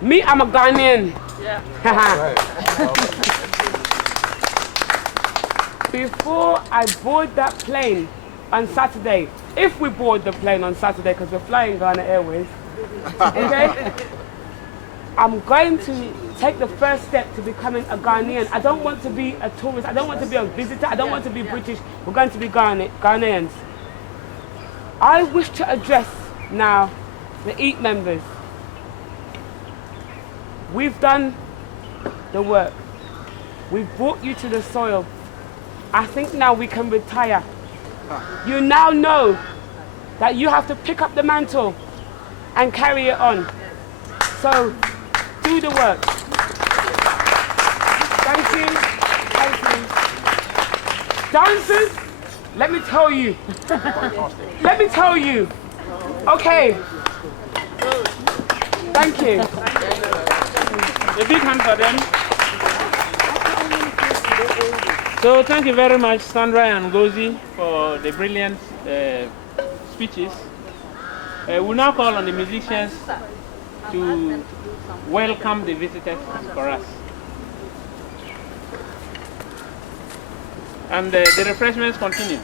Me, I'm a Ghanaian. Yeah. Before I board that plane on Saturday, if we board the plane on Saturday, because we're flying Ghana Airways, okay, I'm going to take the first step to becoming a Ghanaian. I don't want to be a tourist. I don't want to be a visitor. I don't want to be British. We're going to be Ghanaians. I wish to address now the E.A.T members. We've done the work. We've brought you to the soil. I think now we can retire. You now know that you have to pick up the mantle and carry it on. So do the work. Thank you. Thank you. Dancers, let me tell you. Let me tell you. Okay. Thank you. A big hand for them. So thank you very much, Sandra and Ngozi, for the brilliant speeches. We'll now call on the musicians to welcome the visitors for us. And the refreshments continue.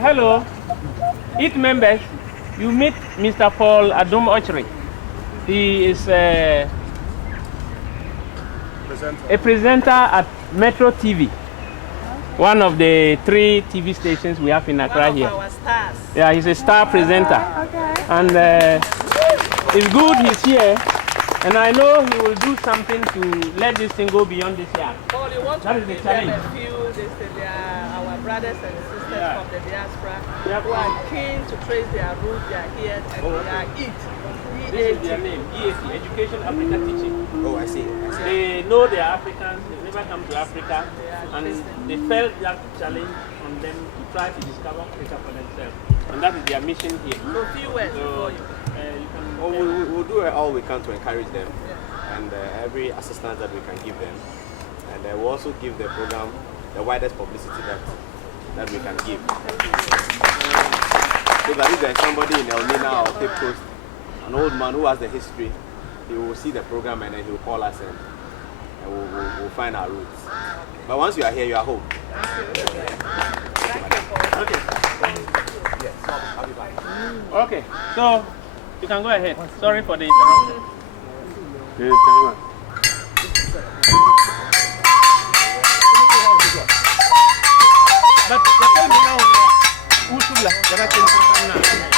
Hello, E.A.T members. You meet Mr. Paul Adom Ochre. He is a presenter at Metro TV, one of the 3 TV stations we have in Accra here. Our stars. Yeah, he's a star presenter. Okay. And it's good he's here. And I know he will do something to let this thing go beyond this year. Paul, you want That to is the give them challenge. a few, they are our brothers and sisters from the diaspora Yep. who are keen to trace their roots, their heritage, and they are E.A.T. This is their name, E.A.T, Education Africa Teaching. Oh, I see. They know they are Africans, they never come to Africa, and they felt that challenge on them to try to discover Africa for themselves. And that is their mission here. So few words before you. You can We'll do all we can to encourage them, and every assistance that we can give them, and we'll also give the program the widest publicity that we can give. So that if there's somebody in Elmina or Cape Coast, an old man who has the history, he will see the program and then he will call us and we'll find our roots. But once you are here, you are home. Okay. Okay, so you can go ahead. Sorry for the interruption. But tell me now, Usula, what I can say now.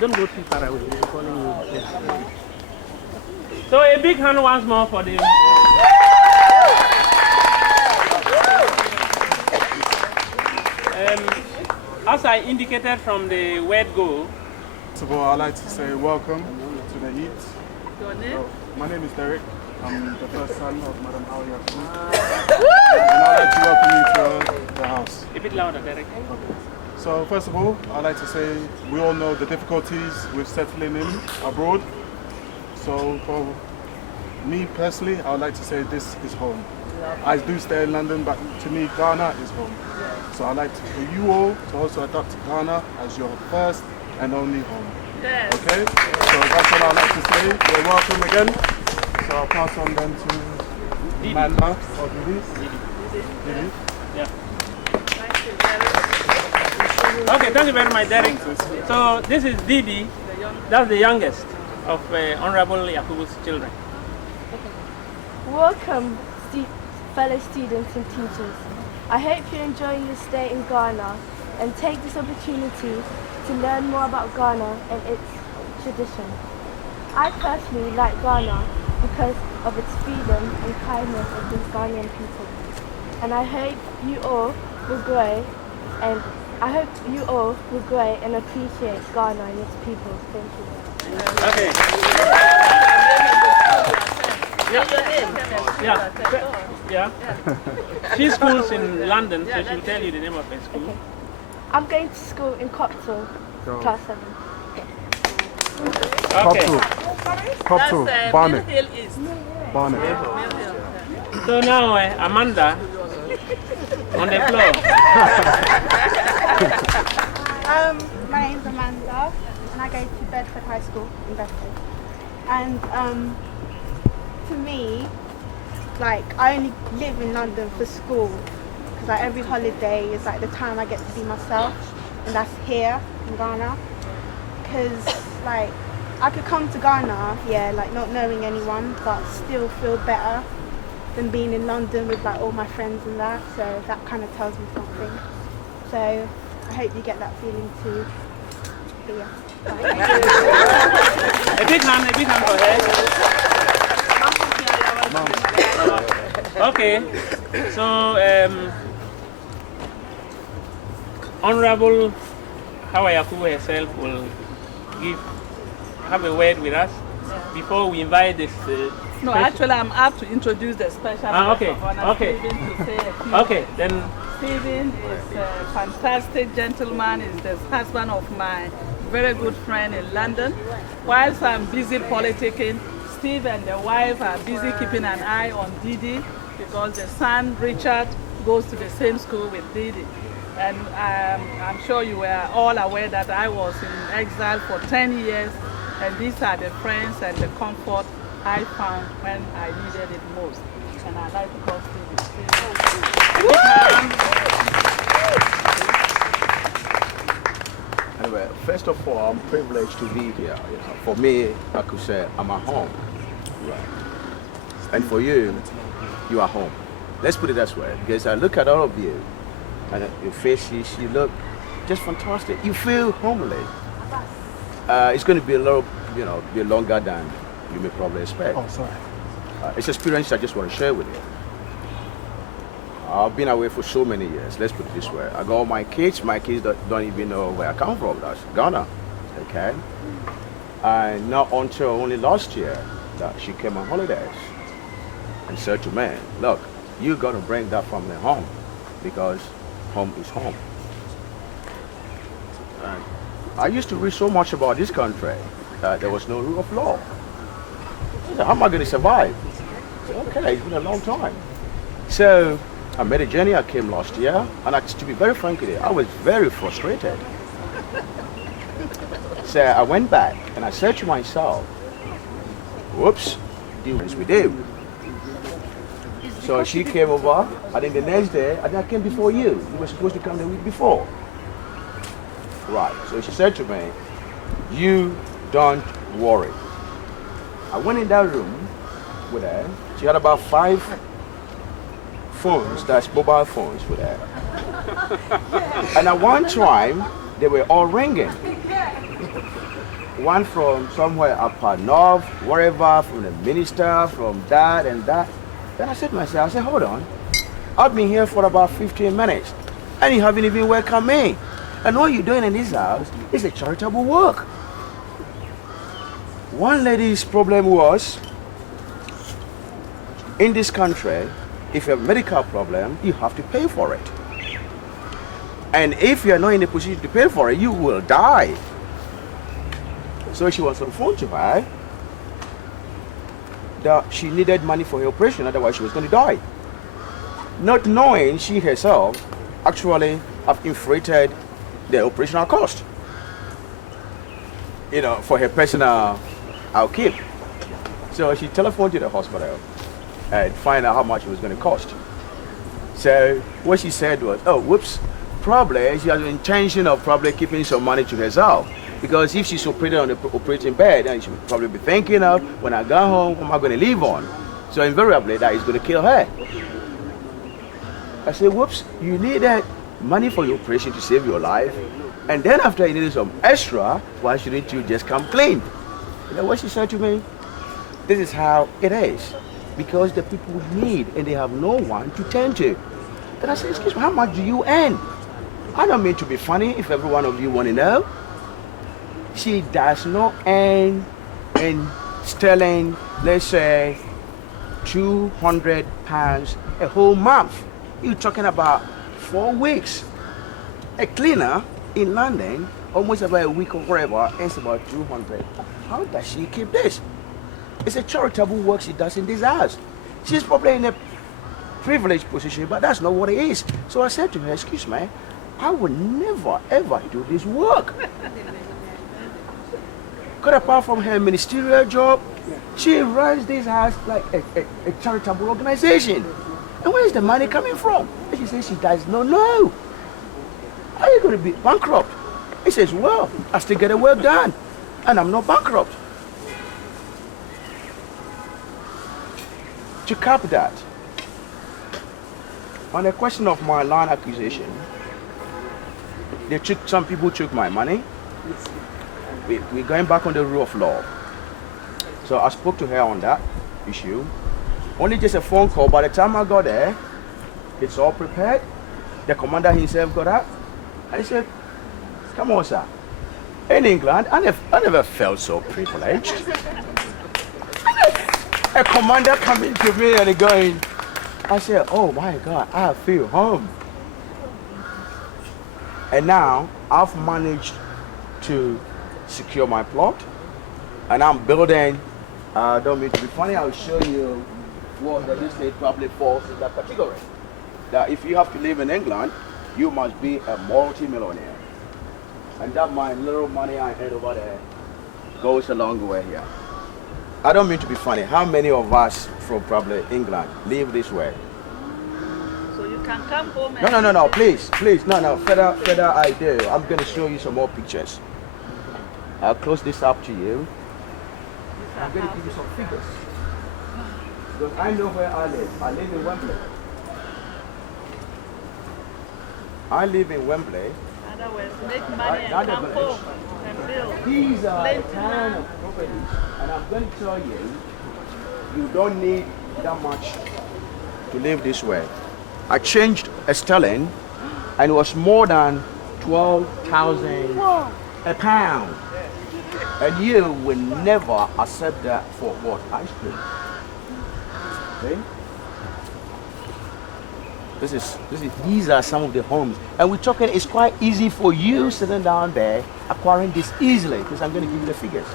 Don't go too far away. We're calling you. Yeah. So a big hand once more for the. As I indicated from the word go. First of all, I'd like to say welcome to the E.A.T. Your name? My name is Derek. I'm the first son of Madam Alia. And I'd like to welcome you to the house. A bit louder, Derek. Okay. So first of all, I'd like to say we all know the difficulties with settling in abroad. So for me personally, I would like to say this is home. I do stay in London, but to me, Ghana is home. So I'd like for you all to also adopt Ghana as your first and only home. Yes. Okay? So that's all I'd like to say. You're welcome again. So I'll pass on then to Manda or Didi. Didi. Yeah. Thank you very much. Okay, thank you very much, Derek. So this is Didi. That's the youngest of Honorable Yakubu's children. Welcome, fellow students and teachers. I hope you're enjoying your stay in Ghana and take this opportunity to learn more about Ghana and its tradition. I personally like Ghana because of its freedom and kindness of the Ghanaian people. And I hope you all will grow and appreciate Ghana and its people. Thank you. Okay. Yeah. She schools in London, so she'll tell you the name of her school. Okay. I'm going to school in Copthall, class 7. Okay. Top That's two. Mill Barnet. Hill East. Barnet. Mill Hill. So now, Amanda, on the floor. My name's Amanda, and I go to Bedford High School in Bedford. And to me, like, I only live in London for school, because like every holiday is like the time I get to be myself, and that's here in Ghana. Because like I could come to Ghana, yeah, like not knowing anyone, but still feel better than being in London with like all my friends and that. So that kind of tells me something. So I hope you get that feeling too. But yeah. A big hand for her. Okay, so Honorable Hawa Yakubu herself will have a word with us before we invite this. No, actually, I'm asked to introduce the special guest okay, of honor, okay. Stephen, to say a few Okay, words. then. Stephen is a fantastic gentleman. He's the husband of my very good friend in London. Whilst I'm busy politicking, Steve and the wife are busy keeping an eye on Didi because the son, Richard, goes to the same school with Didi. And I'm sure you were all aware that I was in exile for 10 years, and these are the friends and the comfort I found when I needed it most. And I'd like to call Steve. Anyway, first of all, I'm privileged to be here. For me, I could say I'm at home. Right. And for you, you are home. Let's put it that way, because I look at all of you, and your faces, you look just fantastic. You feel homely. It's going to be a little, be longer than you may probably expect. Oh, sorry. It's an experience I just want to share with you. I've been away for so many years, let's put it this way. I got all my kids don't even know where I come from, that's Ghana, okay? And not until only last year that she came on holidays and said to me, look, you got to bring that family home because home is home. And I used to read so much about this country that there was no rule of law. I said, how am I going to survive? I said, okay, it's been a long time. So I made a journey. I came last year, and to be very frank with you, I was very frustrated. So I went back and I said to myself, whoops, do as we do. So she came over, and then the next day, I came before you. You were supposed to come the week before. Right, so she said to me, you don't worry. I went in that room with her. She had about 5 phones, that's mobile phones with her. And at one time, they were all ringing. One from somewhere up north, wherever, from the minister, from that and that. Then I said to myself, hold on. I've been here for about 15 minutes, and you haven't even welcomed me. And what you're doing in this house is a charitable work. One lady's problem was, in this country, if you have a medical problem, you have to pay for it. And if you are not in a position to pay for it, you will die. So she was on the phone to her that she needed money for her operation, otherwise she was going to die. Not knowing she herself actually have inflated the operational cost, for her personal upkeep. So she telephoned to the hospital and find out how much it was going to cost. So what she said was, oh, whoops, probably she has the intention of probably keeping some money to herself. Because if she's operated on the operating bed, then she would probably be thinking of, when I go home, what am I going to live on? So invariably, that is going to kill her. I said, whoops, you needed money for your operation to save your life. And then after you needed some extra, why shouldn't you just come clean? You know what she said to me? This is how it is. Because the people need and they have no one to turn to. Then I said, excuse me, how much do you earn? I don't mean to be funny if every one of you want to know. She does not earn in sterling, let's say, £200 a whole month. You're talking about 4 weeks. A cleaner in London, almost about a week or whatever, earns about 200 how does she keep this? It's a charitable work she does in this house. She's probably in a privileged position, but that's not what it is. So I said to her, excuse me, I would never ever do this work. Because apart from her ministerial job, she runs this house like a charitable organization. And where is the money coming from? And she says she does not know. Are you going to be bankrupt? He says, well, I still get the work done, and I'm not bankrupt. To cap that, on the question of my land acquisition, some people took my money. We're going back on the rule of law. So I spoke to her on that issue. Only just a phone call. By the time I got there, it's all prepared. The commander himself got up. And he said, come on, sir. In England, I never felt so privileged. A commander coming to me and going, I said, oh my God, I feel home. And now I've managed to secure my plot, and I'm building. I don't mean to be funny, I'll show you what the real estate probably falls in that category. That if you have to live in England, you must be a multi-millionaire. And that my little money I had over there goes a long way here. I don't mean to be funny. How many of us from probably England live this way? So you can come home and... No, please, no, further idea. I'm going to show you some more pictures. I'll close this up to you. I'm going to give you some figures. Because I know where I live. I live in Wembley. In other words, make money and come home and build. These are a ton of properties. And I'm going to tell you, you don't need that much to live this way. I changed a sterling and it was more than 12,000 a pound. And you will never accept that for what? Ice cream. Okay? These are some of the homes. And we're talking, it's quite easy for you sitting down there acquiring this easily, because I'm going to give you the figures.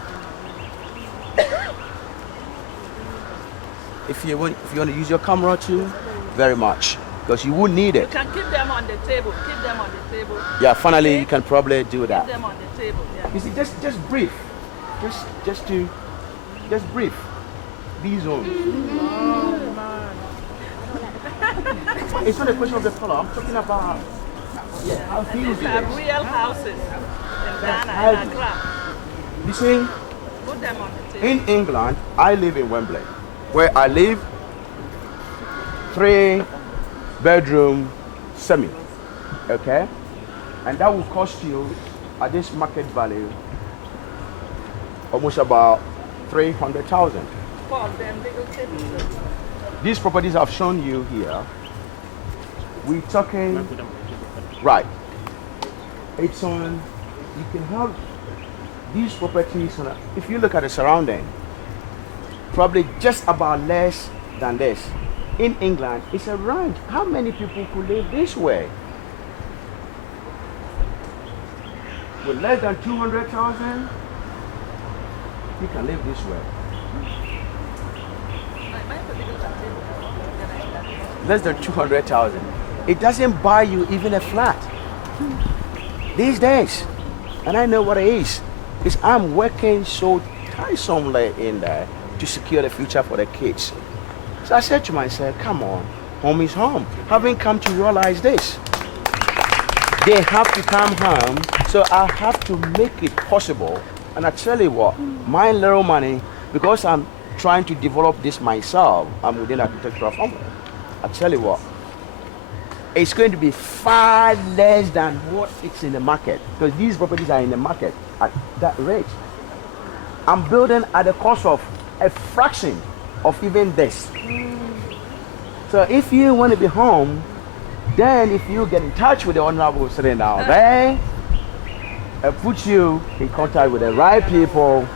If you want to use your camera too, very much, because you won't need it. You can keep them on the table. Keep them on the table. Yeah, finally you can probably do that. Keep them on the table. Yeah. You see, just brief, just brief. These homes. It's not a question of the color. I'm talking about how huge These it are is. real houses in Ghana and Accra. You see, Put them on the table. in England, I live in Wembley. Where I live, 3-bedroom semi, okay? And that will cost you, at this market value, almost about 300,000. Four of them little tables. These properties I've shown you here, we're talking, right, it's on, you can have these properties, on if you look at the surrounding, probably just about less than this. In England, it's a ranch. How many people could live this way? With less than 200,000, you can live this way. Less than 200,000. It doesn't buy you even a flat these days. And I know what it is. It's I'm working so tiresomely in there to secure the future for the kids. So I said to myself, come on, home is home. Having come to realize this, they have to come home, so I have to make it possible. And I tell you what, my little money, because I'm trying to develop this myself, I'm within architectural family. I tell you what, it's going to be far less than what it's in the market, because these properties are in the market at that rate. I'm building at the cost of a fraction of even this. So if you want to be home, then if you get in touch with the honorable sitting down there and put you in contact with the right people,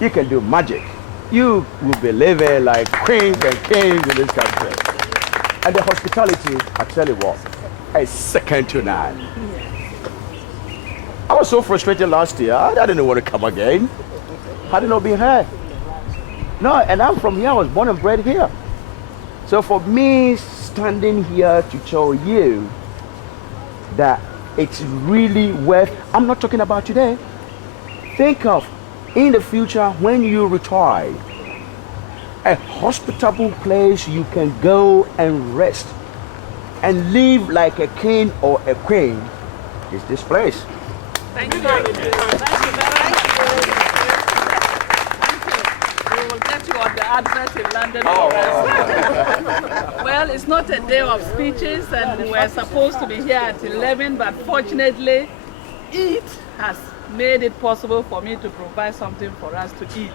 you can do magic. You will be living like queens and kings in this country. And the hospitality, I tell you what, is second to none. I was so frustrated last year. I didn't want to come again. Had it not been here. No, and I'm from here. I was born and bred here. So for me, standing here to tell you that it's really worth, I'm not talking about today. Think of in the future when you retire, a hospitable place you can go and rest and live like a king or a queen is this place. Thank you very much. Thank you very much. We will get you on the advert in London. Well, it's not a day of speeches, and we were supposed to be here at 11, but fortunately, E.A.T has made it possible for me to provide something for us to eat.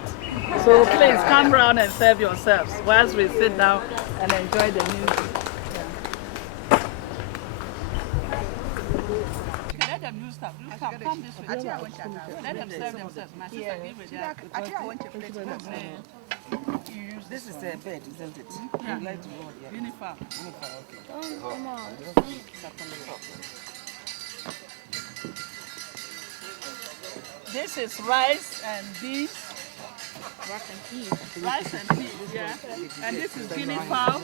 So please come round and serve yourselves whilst we sit down and enjoy the music. Let them use stuff. Come this way. Let them serve themselves. My sister, give me that. This is a bed, isn't it? Yeah. You like to go here. Uniform. This is rice and beans. Rice and peas, yeah. And this is guinea fowl.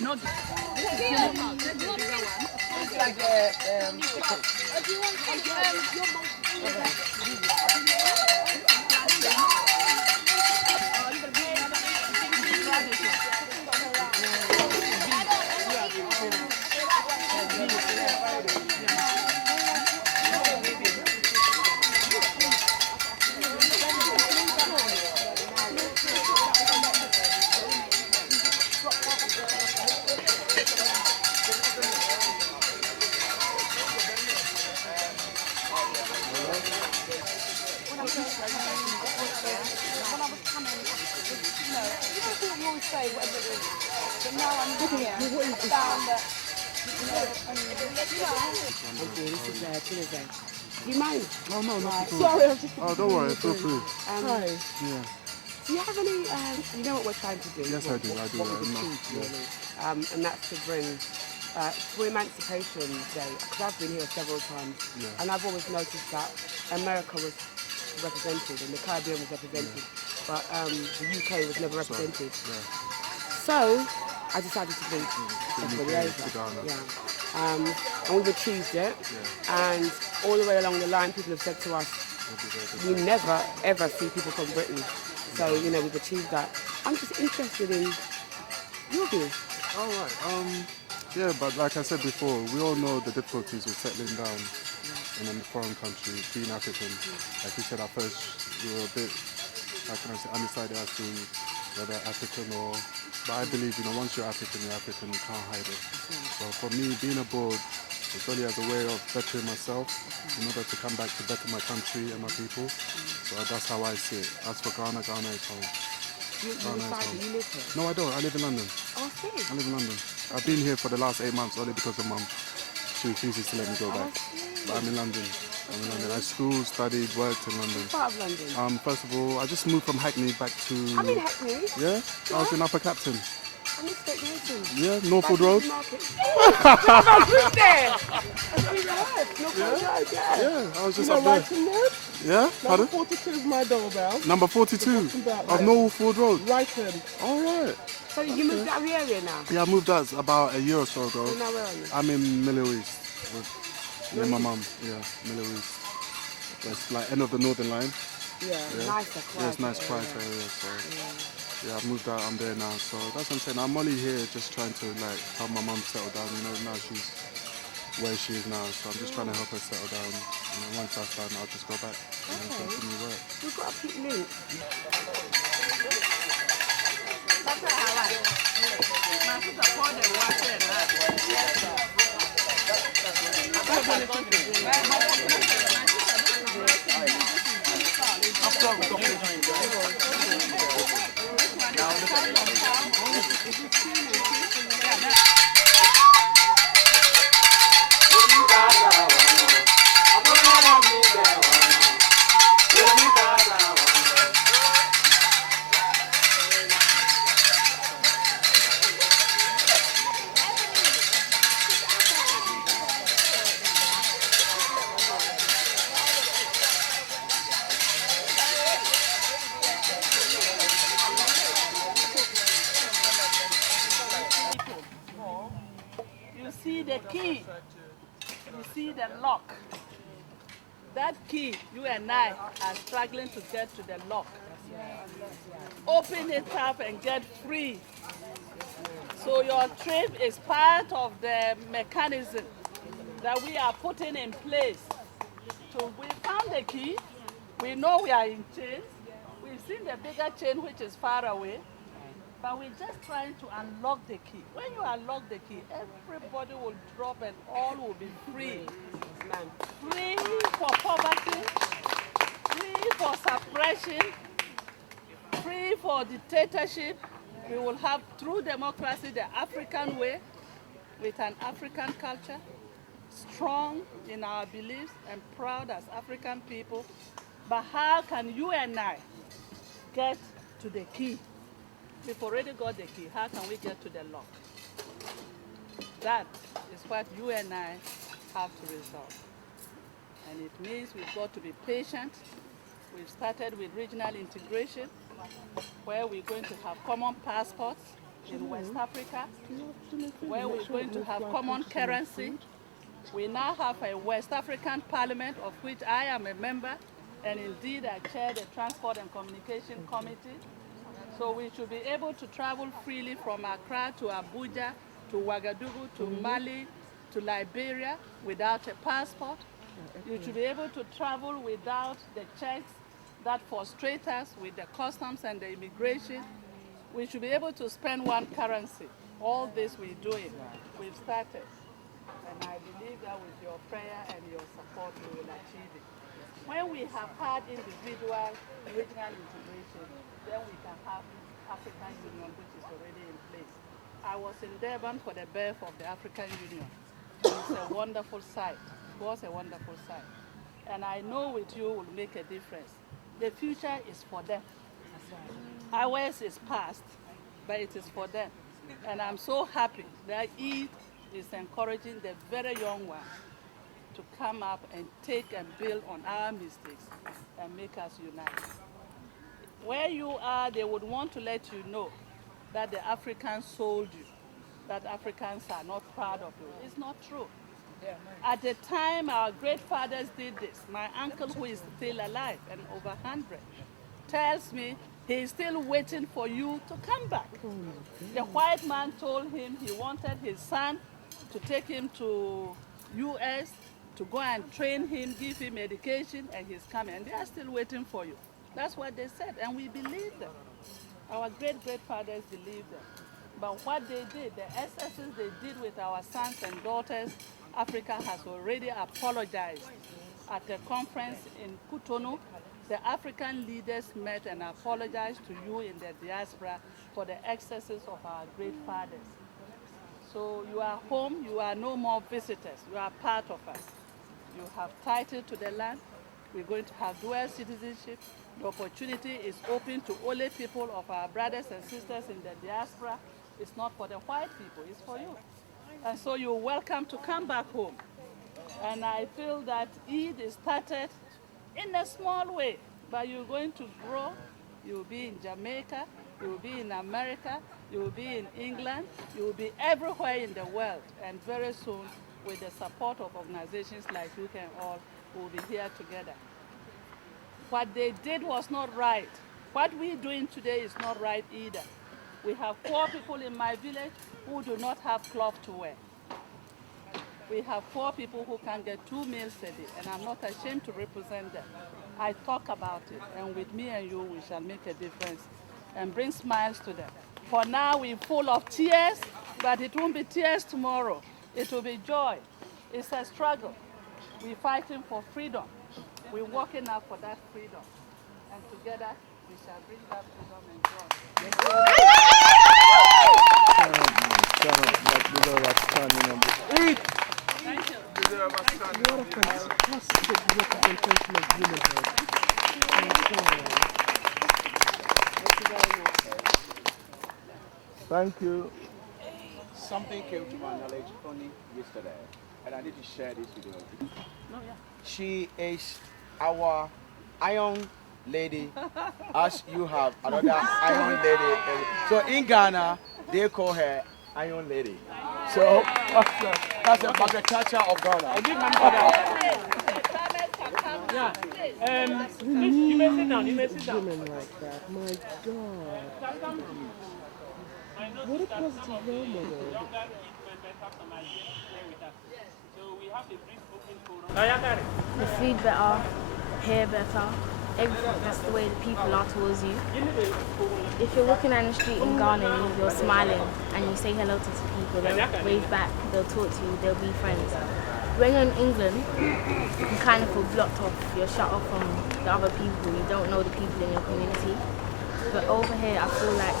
No, this is guinea fowl. This is the bigger one. It's like Do you mind? Oh, no, not at all. Sorry, I'm just... Oh, don't worry, feel free. Hi. Yeah. Do you have any, you know what we're trying to do? Yes, I do. What we achieved, really. And that's to bring, for Emancipation Day, because I've been here several times, and I've always noticed that America was represented and the Caribbean was represented, but the UK was never represented. So I decided to bring everybody over. And we've achieved it, and all the way along the line people have said to us, we never ever see people from Britain. So, you know, we've achieved that. I'm just interested in your view. All right. Yeah, but like I said before, we all know the difficulties with settling down in a foreign country, being African. Like you said at first, we were a bit, how can I say, undecided as to whether African or... But I believe, you know, once you're African, you can't hide it. So for me, being abroad, it's only as a way of bettering myself in order to come back to better my country and my people. So that's how I see it. As for Ghana, Ghana is home. You live here? No, I don't. I live in London. Oh, I see. I live in London. I've been here for the last 8 months only because of Mum. She refuses to let me go back. But I'm in London. I schooled, studied, worked in London. What part of London? First of all, I just moved from Hackney back to... I'm in Hackney. Yeah? I was in Upper Clapton. I'm in Stoke Newton. Yeah, Norfolk Road. I lived there. That's where you live. Norfolk Road, Yeah, I was just You up know, there. Wrighton Road? Yeah? Number Pardon? 42 is my doorbell. Number 42 of Norfolk Road. Wrighton. All right. So you moved out of the area now? Yeah, I moved out about a year or so ago. So now where are you? I'm in Miller East with my mum. Yeah, Miller East. It's like end of the Northern Line. Yeah, nicer, quiet. Yeah, it's nice, quiet area. So yeah, I've moved out. I'm there now. So that's what I'm saying. I'm only here just trying to like help my mum settle down. You know, now she's where she is now. So I'm just trying to help her settle down. And then once that's done, I'll just go back and continue work. We've got a picnic. That's what I like. My sister poured the water and that. key, you see the lock. That key, you and I are struggling to get to the lock. Open it up and get free. So your trip is part of the mechanism that we are putting in place. So we found the key. We know we are in chains. We've seen the bigger chain which is far away. But we're just trying to unlock the key. When you unlock the key, everybody will drop and all will be free. Free for poverty, free for suppression, free for dictatorship. We will have true democracy the African way, with an African culture, strong in our beliefs and proud as African people. But how can you and I get to the key? We've already got the key. How can we get to the lock? That is what you and I have to resolve. And it means we've got to be patient. We've started with regional integration, where we're going to have common passports in West Africa, where we're going to have common currency. We now have a West African Parliament, of which I am a member, and indeed I chair the Transport and Communication Committee. So we should be able to travel freely from Accra to Abuja, to Ouagadougou, to Mali, to Liberia without a passport. You should be able to travel without the checks that frustrate us with the customs and the immigration. We should be able to spend one currency. All this we're doing. We've started. And I believe that with your prayer and your support, we will achieve it. When we have had individual regional integration, then we can have African Union, which is already in place. I was in Durban for the birth of the African Union. It's a wonderful sight. It was a wonderful sight. And I know with you will make a difference. The future is for them. Ours is past, but it is for them. And I'm so happy that E.A.T is encouraging the very young ones to come up and take and build on our mistakes and make us unite. Where you are, they would want to let you know that the Africans sold you, that Africans are not proud of you. It's not true. At the time our great fathers did this, my uncle, who is still alive and over 100, tells me he's still waiting for you to come back. The white man told him he wanted his son to take him to US, to go and train him, give him education, and he's coming. And they are still waiting for you. That's what they said, and we believe them. Our great-great-fathers believed them. But what they did, the excesses they did with our sons and daughters, Africa has already apologized. At a conference in Cotonou, the African leaders met and apologized to you in the diaspora for the excesses of our great fathers. So you are home, you are no more visitors, you are part of us. You have title to the land, we're going to have dual citizenship. The opportunity is open to only people of our brothers and sisters in the diaspora. It's not for the white people, it's for you. And so you're welcome to come back home. And I feel that E.A.T is started in a small way, but you're going to grow. You'll be in Jamaica, you'll be in America, you'll be in England, you'll be everywhere in the world. And very soon, with the support of organizations like You Can All, we'll be here together. What they did was not right. What we're doing today is not right either. We have poor people in my village who do not have cloth to wear. We have poor people who can get 2 meals a day, and I'm not ashamed to represent them. I talk about it, and with me and you, we shall make a difference and bring smiles to them. For now, we're full of tears, but it won't be tears tomorrow. It will be joy. It's a struggle. We're fighting for freedom. We're working out for that freedom. And together, we shall bring that freedom and joy. Thank you. What a fantastic representation of womanhood. Thank you. Something came to my knowledge only yesterday, and I need to share this with you. She is our Iron Lady, as you have another Iron Lady. So in Ghana, they call her Iron Lady. So That's the agriculture of Ghana. A big hand for that. Yeah. Please, you may sit down. You may sit down. Women like that, my God. What a positive role model. The food better, hair better, everything. That's the way the people are towards you. If you're walking down the street in Ghana and you're smiling and you say hello to people, they'll wave back, they'll talk to you, they'll be friends. When you're in England, you kind of feel blocked off, you're shut off from the other people, you don't know the people in your community. But over here, I feel like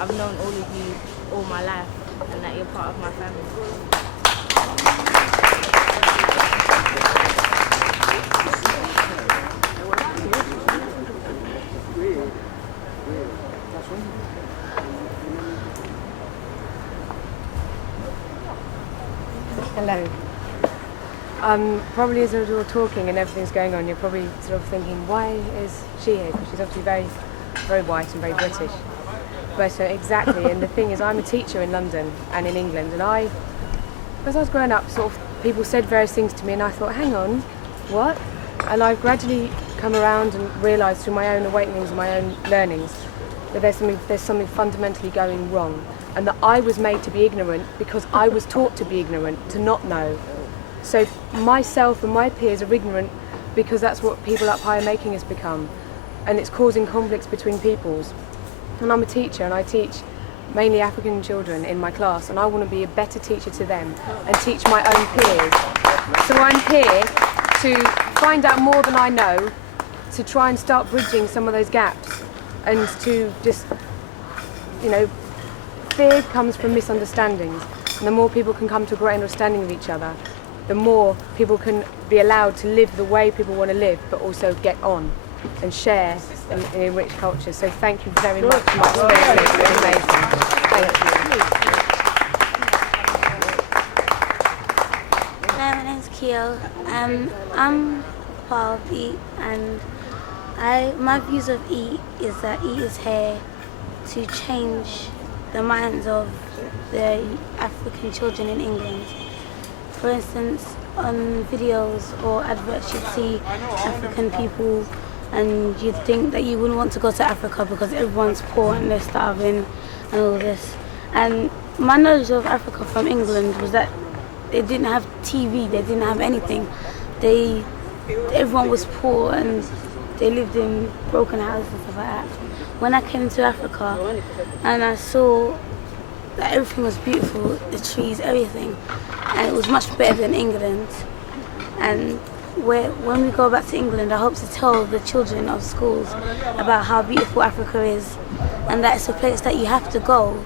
I've known all of you all my life and that you're part of my family. Hello. Probably as you're talking and everything's going on, you're probably sort of thinking, why is she here? Because she's obviously very, very white and very British. But exactly, and the thing is, I'm a teacher in London and in England, and as I was growing up, sort of people said various things to me, and I thought, hang on, what? And I've gradually come around and realised through my own awakenings and my own learnings that there's something fundamentally going wrong, and that I was made to be ignorant because I was taught to be ignorant, to not know. So myself and my peers are ignorant because that's what people up high are making us become, and it's causing conflicts between peoples. And I'm a teacher and I teach mainly African children in my class, and I want to be a better teacher to them and teach my own peers. So I'm here to find out more than I know, to try and start bridging some of those gaps, and to just, fear comes from misunderstandings, and the more people can come to a great understanding of each other, the more people can be allowed to live the way people want to live, but also get on and share and enrich culture. So thank you very much for my experience. It's been amazing. Thank you. Hi, my name's Keo. I'm part of E.A.T, and my views of E.A.T is that E.A.T is here to change the minds of the African children in England. For instance, on videos or adverts you'd see African people and you'd think that you wouldn't want to go to Africa because everyone's poor and they're starving and all this. And my knowledge of Africa from England was that they didn't have TV, they didn't have anything. Everyone was poor and they lived in broken houses and stuff like that. When I came to Africa and I saw that everything was beautiful, the trees, everything, and it was much better than England. And when we go back to England, I hope to tell the children of schools about how beautiful Africa is, and that it's a place that you have to go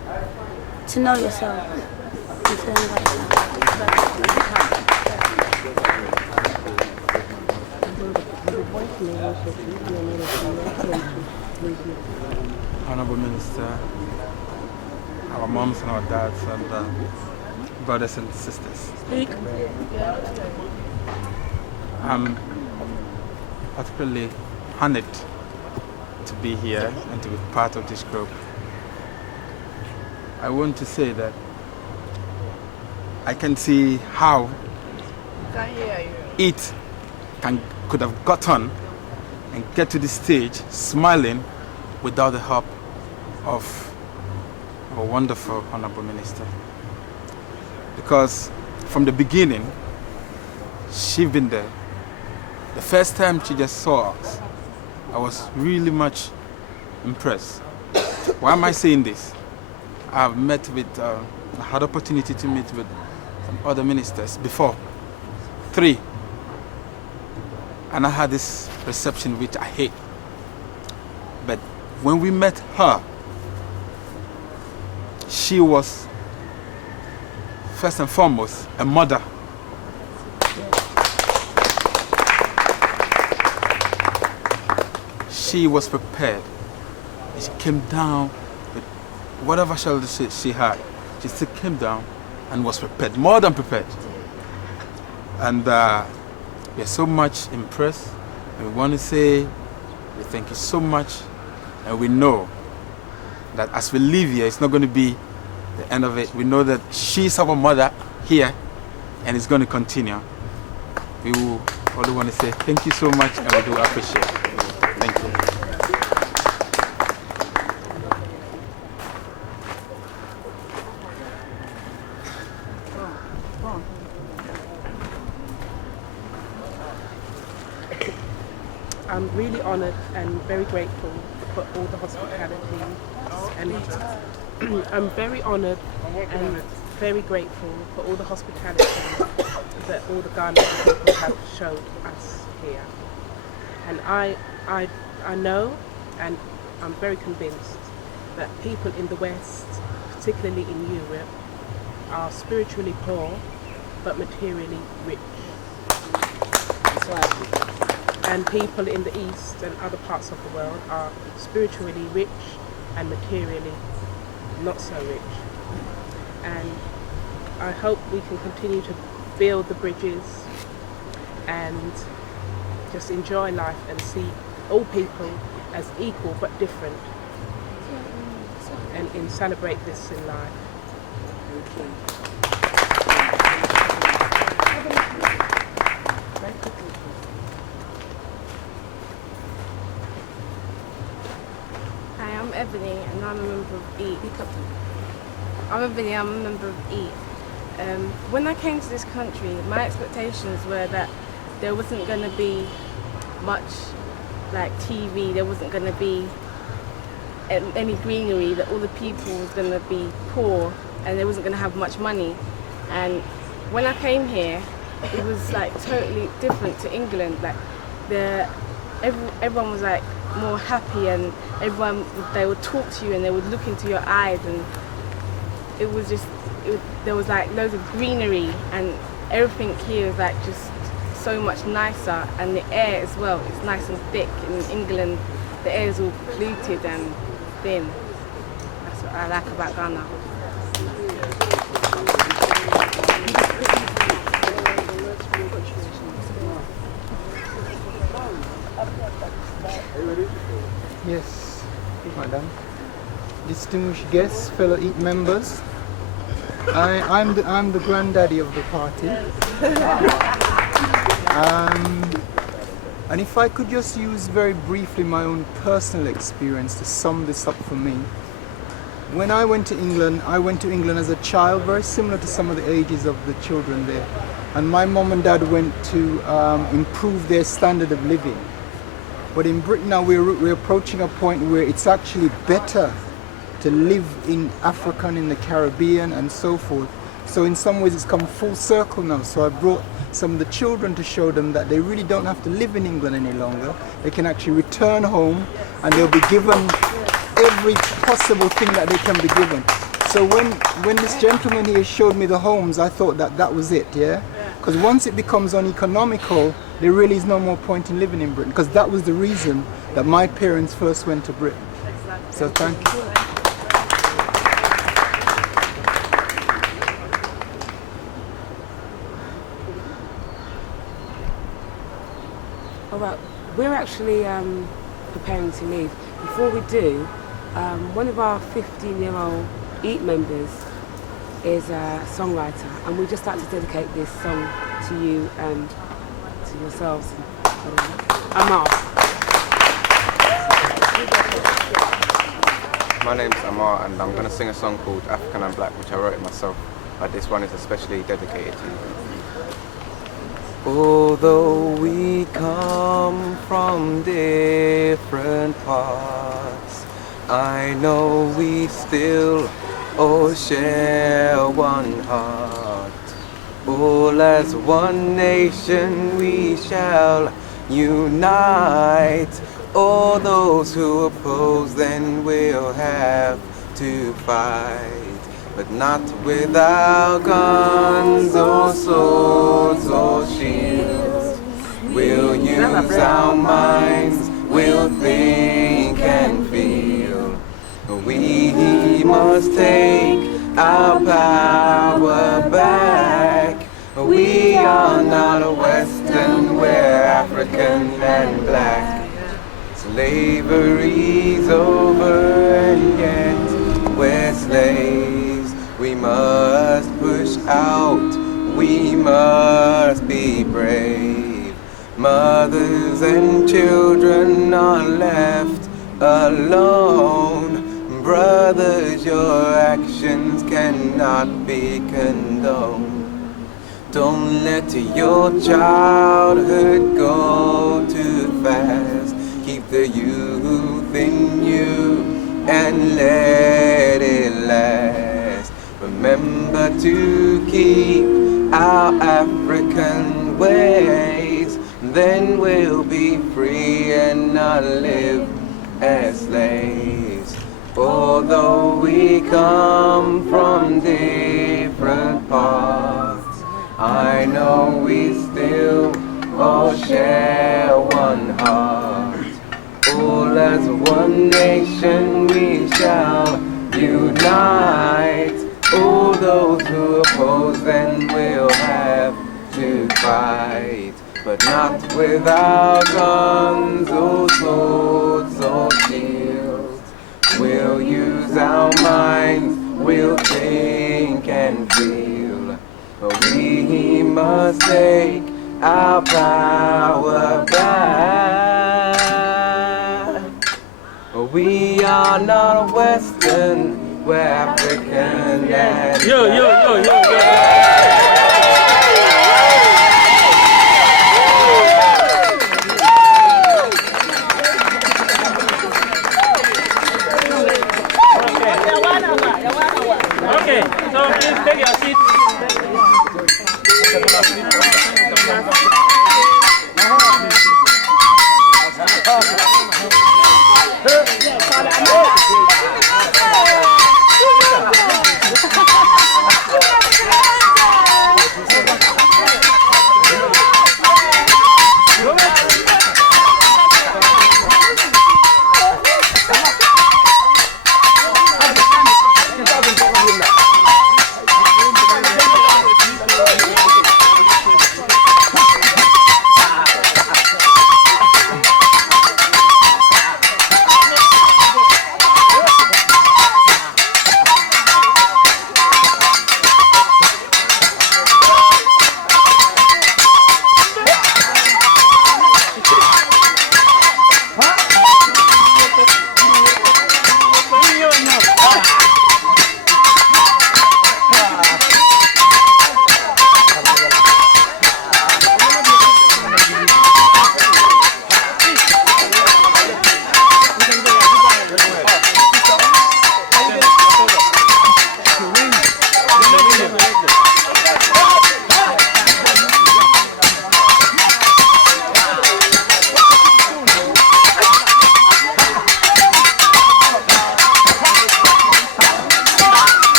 to know yourself and to learn about yourself. Honorable Minister, our moms and our dads and brothers and sisters. I'm particularly honored to be here and to be part of this group. I want to say that I can see how E.A.T could have gotten and get to this stage smiling without the help of our wonderful Honorable Minister. Because from the beginning, she's been there. The first time she just saw us, I was really much impressed. Why am I saying this? I've met with, I had opportunity to meet with some other ministers before, 3. And I had this reception which I hate. But when we met her, she was first and foremost a mother. She was prepared. She came down with whatever shoulders she had. She still came down and was prepared, more than prepared. And we are so much impressed. And we want to say we thank you so much. And we know that as we leave here, it's not going to be the end of it. We know that she's our mother here, and it's going to continue. We will only want to say thank you so much, and we do appreciate it. Thank you. I'm really honoured and very grateful for all the hospitality, and I'm very honoured and very grateful for all the hospitality that all the Ghanaian people have showed us here. And I know, and I'm very convinced, that people in the West, particularly in Europe, are spiritually poor but materially rich. That's right. And people in the East and other parts of the world are spiritually rich and materially not so rich. And I hope we can continue to build the bridges and just enjoy life and see all people as equal but different, and celebrate this in life. I'm Ebony and I'm a member of E.A.T. I'm Ebony, I'm a member of E.A.T. When I came to this country, my expectations were that there wasn't going to be much like TV, there wasn't going to be any greenery, that all the people was going to be poor and they wasn't going to have much money. And when I came here, it was like totally different to England. Like everyone was like more happy, and they would talk to you and they would look into your eyes, and it was just there was like loads of greenery, and everything here is like just so much nicer, and the air as well, it's nice and thick. In England the air is all polluted and thin. That's what I like about Ghana. Yes, madam. Distinguished guests, fellow E.A.T members. I'm the granddaddy of the party. And if I could just use very briefly my own personal experience to sum this up for me. When I went to England as a child, very similar to some of the ages of the children there. And my mom and dad went to improve their standard of living. But in Britain now we're approaching a point where it's actually better to live in Africa and in the Caribbean and so forth. So in some ways it's come full circle now. So I brought some of the children to show them that they really don't have to live in England any longer. They can actually return home and they'll be given every possible thing that they can be given. So when this gentleman here showed me the homes, I thought that was it, yeah? Because once it becomes uneconomical, there really is no more point in living in Britain, because that was the reason that my parents first went to Britain. So thank you. All right, we're actually preparing to leave. Before we do, one of our 15-year-old E.A.T members is a songwriter, and we'd just like to dedicate this song to you and to yourselves. Amar. My name's Amar, and I'm going to sing a song called African and Black, which I wrote myself, but this one is especially dedicated to you. Although we come from different parts, I know we still all share one heart. All as one nation we shall unite. All those who oppose, then we'll have to fight. But not without guns or swords or shields. We'll use our minds, we'll think and feel. We must take our power back. We are not a Western, we're African and black. Slavery's over and yet we're slaves. We must push out, we must mothers and children are left alone. Brothers, your actions cannot be condoned. Don't let your childhood go too fast. Keep the youth in you and let it last. Remember to keep our African ways, then we'll be free and not live as slaves. Although we come from different parts, I know we still all share one heart. All as one nation we shall unite. All those who oppose then will have to fight, but not without guns or swords or shields. We'll use our minds, we'll think and feel. We must take our power back. We are not Western, we're African. And yo. Okay, so please take your seats.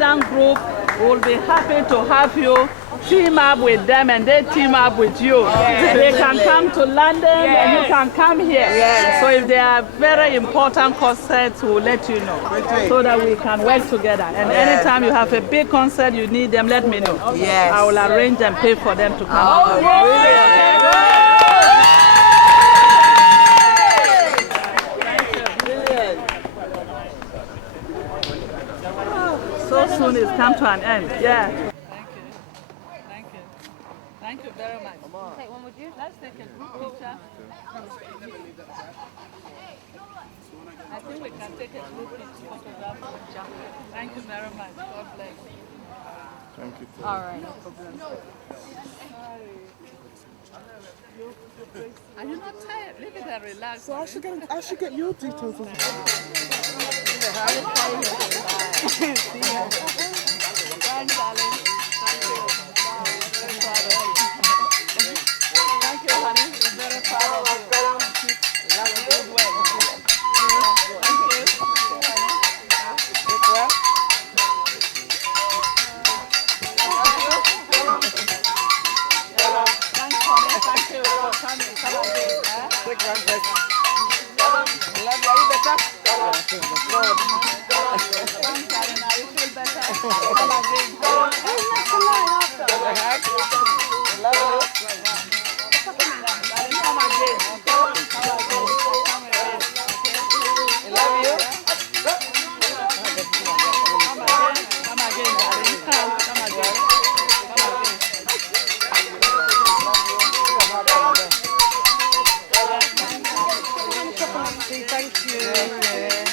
London group will be happy to have you team up with them and they team up with you. They can come to London and you can come here. So if there are very important concerts, we'll let you know so that we can work together. And anytime you have a big concert, you need them, let me know. I will arrange and pay for them to come. So soon it's come to an end. Thank you very much. Take one with you. Let's take a group picture. I think we can take a group photograph. Thank you very much. God bless. Thank you. All right, no problem. Are you not tired? Leave it and relax. So I should get your details as well. Thank you, honey. I'm very proud of you. Love you. Good work. Thank you. Thank you for coming. Come again. Take one break. Love you. Are you better? Thanks, Karina. You feel better? Come again. Love you. Come again. Love you. Come again, darling. Come again. Thank you.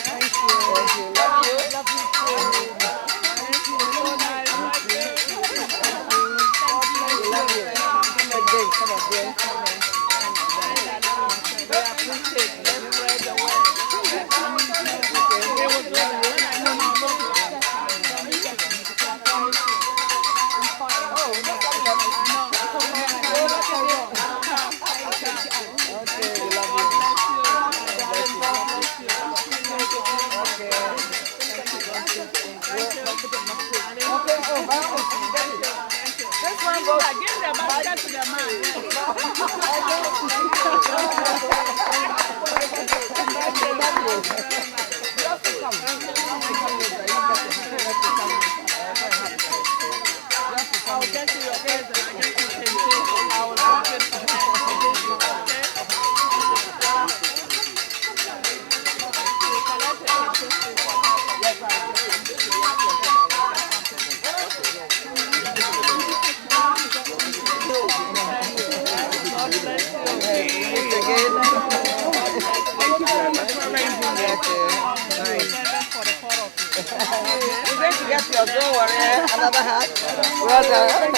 Thank you. Love you. Love you too. Thank you. So nice. Love you. Come again. Come again. We appreciate it. Let's spread the word. Okay, we love you. This one goes. Give the basket to the man. I'll get you your case and I'll get you your case. I will bring it to her. You're going to get your don't worry, another hat. Well done.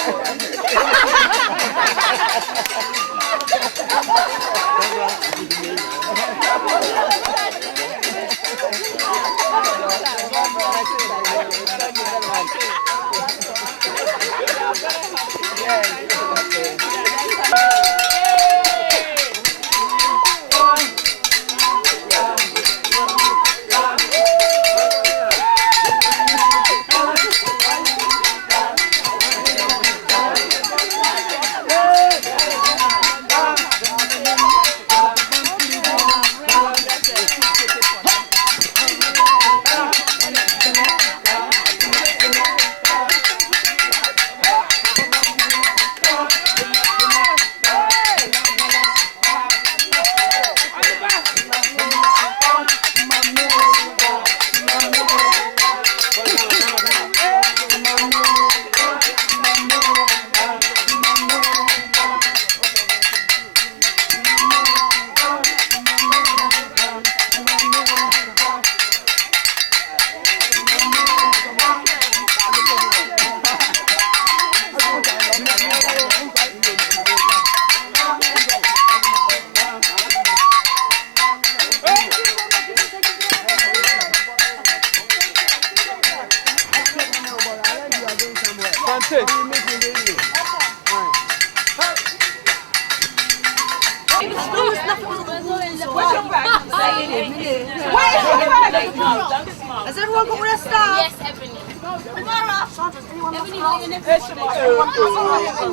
Has everyone got their stuff? Yes, everyone. Sandra, anyone else glasses? Anyone else?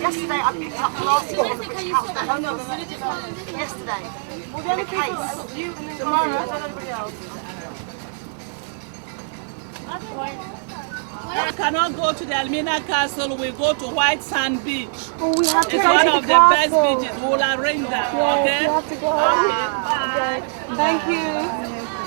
Yesterday I picked up glasses on the British Council. Yesterday. In a case. Tomorrow. We cannot go to the Almina Castle, we go to White Sand Beach. Oh, we have to it's go one to of the the castle. best beaches. We'll arrange that, Yes, okay? we have to go. Okay, bye. Thank you.